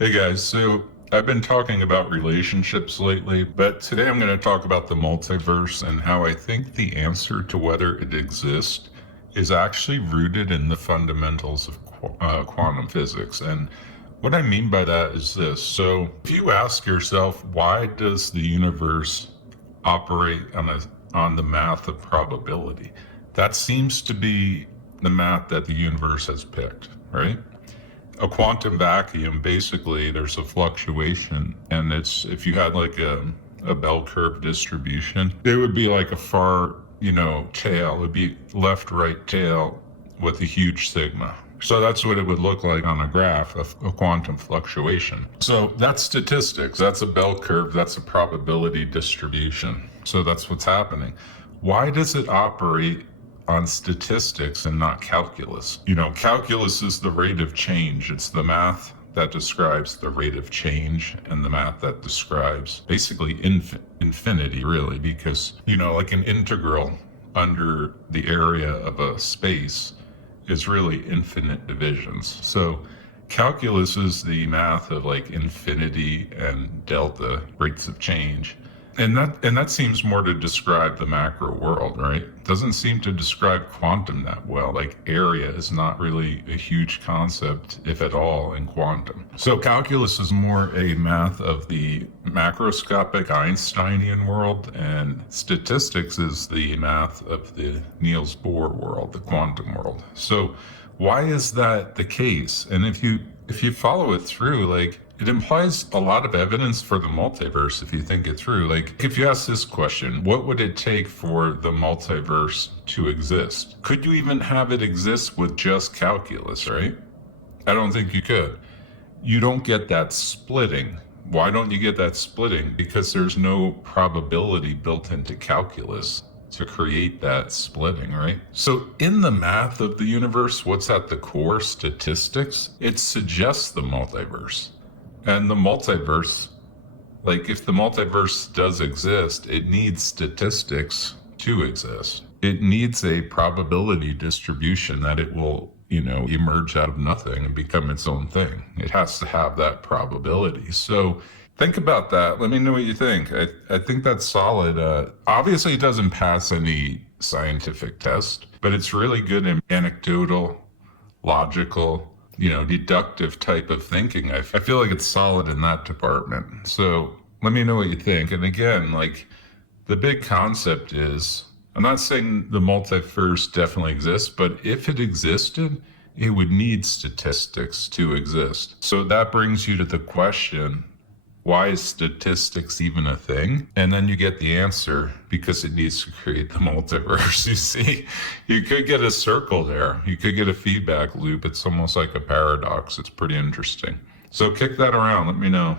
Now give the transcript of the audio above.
Hey guys, so I've been talking about relationships lately, but today I'm going to talk about the multiverse and how I think the answer to whether it exists is actually rooted in the fundamentals of quantum physics. And what I mean by that is this. So if you ask yourself, why does the universe operate on the math of probability? That seems to be the math that the universe has picked, right? A quantum vacuum, basically there's a fluctuation, and it's, if you had like a bell curve distribution, it would be like a far, tail. It would be left right tail with a huge sigma. So that's what it would look like on a graph of a quantum fluctuation. So that's statistics. That's a bell curve. That's a probability distribution. So that's what's happening. Why does it operate on statistics and not calculus? Calculus is the rate of change. It's the math that describes the rate of change, and the math that describes basically infinity, really, because, like an integral under the area of a space is really infinite divisions. So calculus is the math of like infinity and delta rates of change. And that seems more to describe the macro world, right? It doesn't seem to describe quantum that well. Like area is not really a huge concept, if at all, in quantum. So calculus is more a math of the macroscopic Einsteinian world, and statistics is the math of the Niels Bohr world, the quantum world. So why is that the case? And if you follow it through, like, it implies a lot of evidence for the multiverse if you think it through. Like, if you ask this question, what would it take for the multiverse to exist? Could you even have it exist with just calculus, right? I don't think you could. You don't get that splitting. Why don't you get that splitting? Because there's no probability built into calculus to create that splitting, right? So in the math of the universe, what's at the core? Statistics. It suggests the multiverse. And the multiverse, like, if the multiverse does exist, it needs statistics to exist. It needs a probability distribution that it will, emerge out of nothing and become its own thing. It has to have that probability. So think about that. Let me know what you think. I think that's solid. Obviously, it doesn't pass any scientific test, but it's really good in anecdotal, logical, deductive type of thinking. I feel like it's solid in that department. So let me know what you think. And again, like, the big concept is, I'm not saying the multiverse definitely exists, but if it existed, it would need statistics to exist. So that brings you to the question, why is statistics even a thing? And then you get the answer, because it needs to create the multiverse. You see, you could get a circle there. You could get a feedback loop. It's almost like a paradox. It's pretty interesting. So kick that around. Let me know.